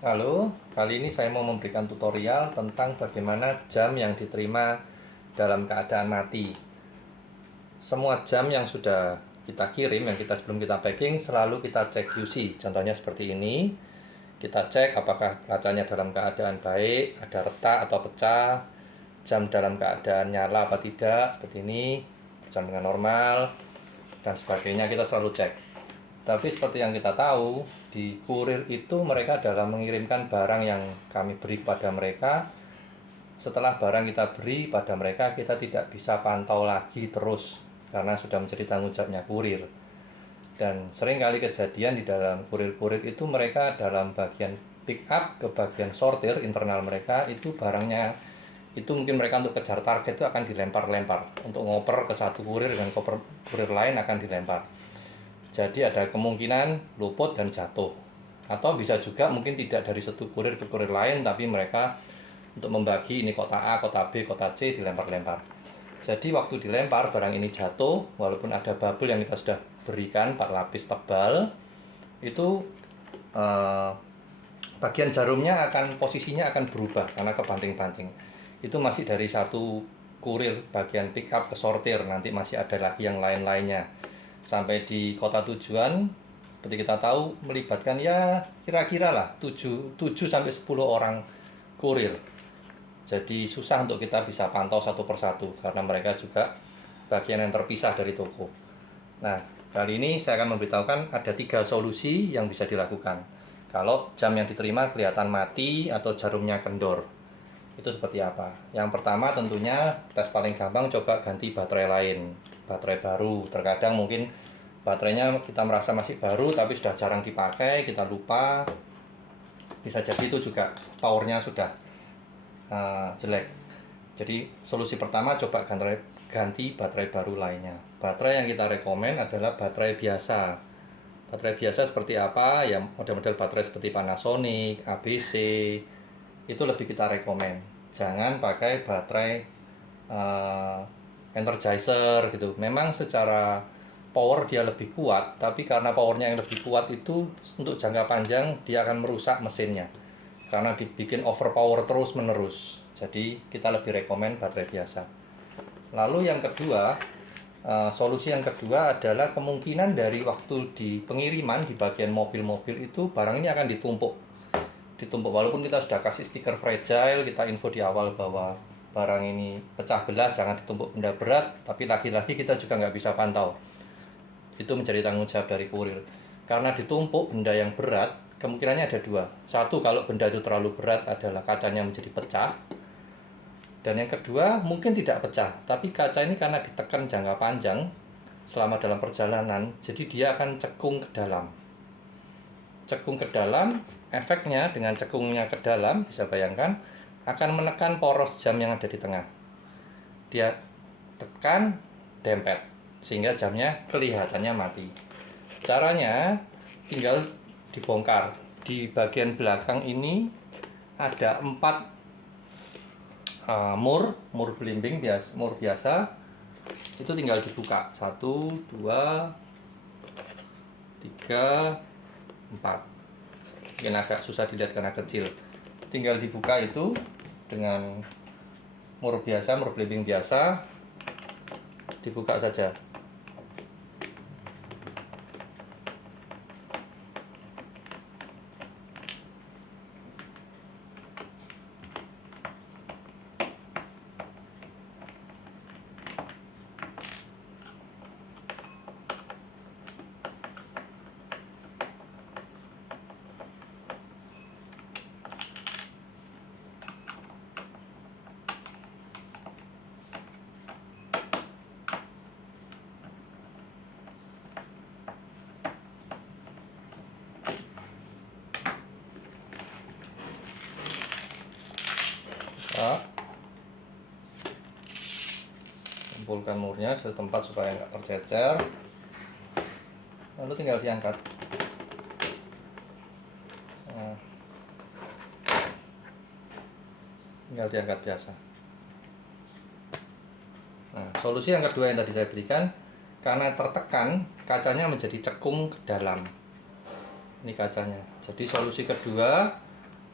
Halo, kali ini saya mau memberikan tutorial tentang bagaimana jam yang diterima dalam keadaan mati. Semua jam yang sudah kita kirim, yang sebelum kita packing, selalu kita cek QC. Contohnya seperti ini. Kita cek apakah kacanya dalam keadaan baik, ada retak atau pecah, jam dalam keadaan nyala apa tidak, seperti ini, jam dengan normal, dan sebagainya kita selalu cek. Tapi seperti yang kita tahu, di kurir itu mereka dalam mengirimkan barang yang kami beri kepada mereka. Setelah barang kita beri pada mereka, kita tidak bisa pantau lagi terus karena sudah menjadi tanggung jawabnya kurir. Dan sering kali kejadian di dalam kurir-kurir itu mereka dalam bagian pick up ke bagian sortir internal mereka itu barangnya itu mungkin mereka untuk kejar target itu akan dilempar-lempar, untuk ngoper ke satu kurir dengan kurir lain akan dilempar. Jadi ada kemungkinan luput dan jatuh. Atau bisa juga mungkin tidak dari satu kurir ke kurir lain, tapi mereka untuk membagi ini kota A, kota B, kota C dilempar-lempar. Jadi waktu dilempar barang ini jatuh, walaupun ada bubble yang kita sudah berikan 4 lapis tebal, itu bagian jarumnya posisinya akan berubah karena kebanting-banting. Itu masih dari satu kurir bagian pick up ke sortir, nanti masih ada lagi yang lain-lainnya. Sampai di kota tujuan, seperti kita tahu melibatkan ya kira-kira lah 7 sampai 10 orang kurir. Jadi susah untuk kita bisa pantau satu persatu karena mereka juga bagian yang terpisah dari toko. Nah, kali ini saya akan memberitahukan ada 3 solusi yang bisa dilakukan kalau jam yang diterima kelihatan mati atau jarumnya kendor. Itu seperti apa? Yang pertama tentunya tes paling gampang, coba ganti baterai lain, baterai baru. Terkadang mungkin baterainya kita merasa masih baru tapi sudah jarang dipakai, kita lupa. Bisa jadi itu juga powernya sudah jelek. Jadi solusi pertama, coba ganti baterai baru lainnya. Baterai yang kita rekomen adalah baterai biasa. Baterai biasa seperti apa? Ya model-model baterai seperti Panasonic, ABC, itu lebih kita rekomen. Jangan pakai baterai Energizer gitu. Memang secara power dia lebih kuat, tapi karena powernya yang lebih kuat itu untuk jangka panjang dia akan merusak mesinnya karena dibikin overpower terus menerus. Jadi kita lebih rekomen baterai biasa. Lalu yang kedua, solusi yang kedua adalah kemungkinan dari waktu di pengiriman di bagian mobil-mobil itu barang ini akan ditumpuk. Walaupun kita sudah kasih stiker fragile, kita info di awal bahwa barang ini pecah belah, jangan ditumpuk benda berat, tapi lagi-lagi kita juga nggak bisa pantau. Itu menjadi tanggung jawab dari kurir. Karena ditumpuk benda yang berat, kemungkinannya ada 2. Satu, kalau benda itu terlalu berat adalah kacanya menjadi pecah. Dan yang kedua, mungkin tidak pecah, tapi kaca ini karena ditekan jangka panjang selama dalam perjalanan, jadi dia akan cekung ke dalam. Cekung ke dalam, efeknya dengan cekungnya ke dalam, bisa bayangkan, akan menekan poros jam yang ada di tengah. Dia tekan, dempet, sehingga jamnya kelihatannya mati. Caranya tinggal dibongkar. Di bagian belakang ini ada 4 mur belimbing biasa, mur biasa. Itu tinggal dibuka. 1, 2, 3, 4. Mungkin agak susah dilihat karena kecil. Tinggal dibuka itu dengan mur biasa, mur belimbing biasa. Dibuka saja. Kumpulkan murnya di tempat supaya nggak tercecer, lalu tinggal diangkat. Tinggal diangkat biasa. Nah, solusi yang kedua yang tadi saya berikan, karena tertekan kacanya menjadi cekung ke dalam. Ini kacanya. Jadi solusi kedua,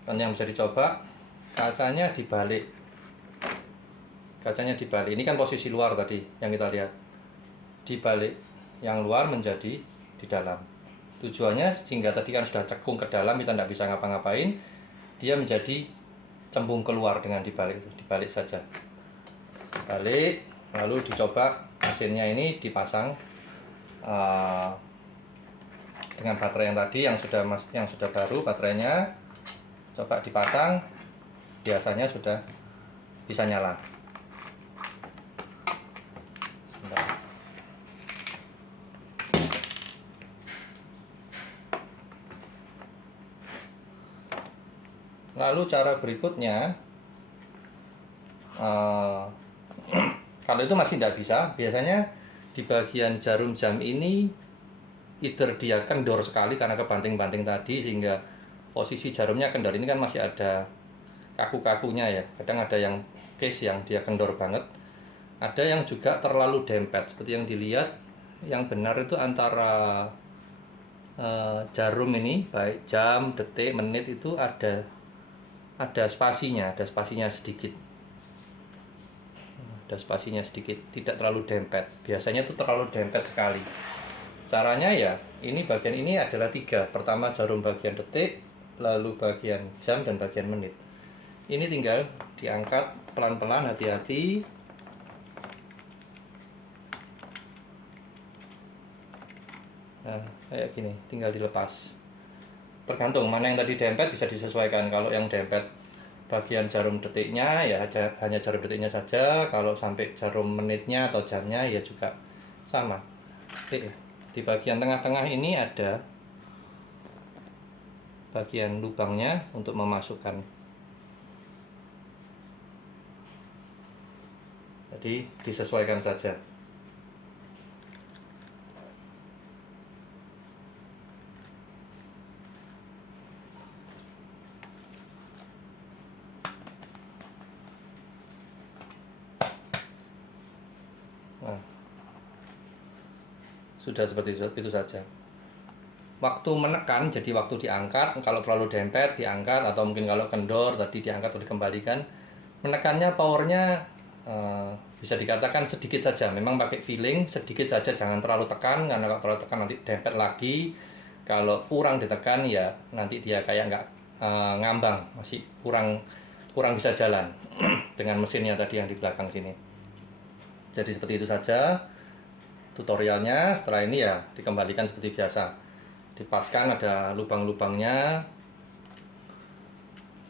Dan yang bisa dicoba, kacanya dibalik. Kacanya dibalik. Ini kan posisi luar tadi yang kita lihat. Dibalik, yang luar menjadi di dalam. Tujuannya sehingga tadi kan sudah cekung ke dalam, kita tidak bisa ngapa-ngapain, dia menjadi cembung keluar dengan dibalik itu. Dibalik saja. Balik, lalu dicoba mesinnya ini dipasang dengan baterai yang tadi yang sudah baru baterainya. Coba dipasang, biasanya sudah bisa nyala. Bentar. Lalu cara berikutnya, kalau itu masih tidak bisa, biasanya di bagian jarum jam ini either dia kendor sekali karena kebanting-banting tadi sehingga posisi jarumnya kendor. Ini kan masih ada kaku-kakunya ya. Kadang ada yang case yang dia kendor banget. Ada yang juga terlalu dempet seperti yang dilihat. Yang benar itu antara jarum ini, baik jam, detik, menit, itu ada spasinya sedikit. Ada spasinya sedikit, tidak terlalu dempet. Biasanya itu terlalu dempet sekali. Caranya ya, ini bagian ini adalah 3. Pertama jarum bagian detik, lalu bagian jam, dan bagian menit. Ini tinggal diangkat pelan-pelan, hati-hati. Nah, kayak gini, tinggal dilepas. Tergantung mana yang tadi dempet, bisa disesuaikan. Kalau yang dempet bagian jarum detiknya ya hanya jarum detiknya saja. Kalau sampai jarum menitnya atau jamnya ya juga sama. Oke, di bagian tengah-tengah ini ada bagian lubangnya untuk memasukkan. Jadi disesuaikan saja. Nah, sudah seperti itu saja. Waktu menekan, jadi waktu diangkat, kalau terlalu dempet diangkat, atau mungkin kalau kendor tadi diangkat atau dikembalikan. Menekannya powernya bisa dikatakan sedikit saja, memang pakai feeling sedikit saja, jangan terlalu tekan karena kalau terlalu tekan nanti dempet lagi. Kalau kurang ditekan ya nanti dia kayak nggak ngambang, masih kurang bisa jalan dengan mesinnya tadi yang di belakang sini. Jadi seperti itu saja tutorialnya. Setelah ini ya dikembalikan seperti biasa, dipaskan, ada lubang-lubangnya.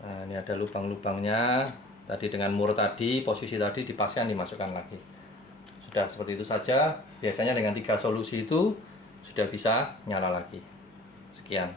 Nah, ini ada lubang-lubangnya tadi dengan mur tadi, posisi tadi dipaskan, dimasukkan lagi. Sudah seperti itu saja. Biasanya dengan 3 solusi itu sudah bisa nyala lagi. Sekian.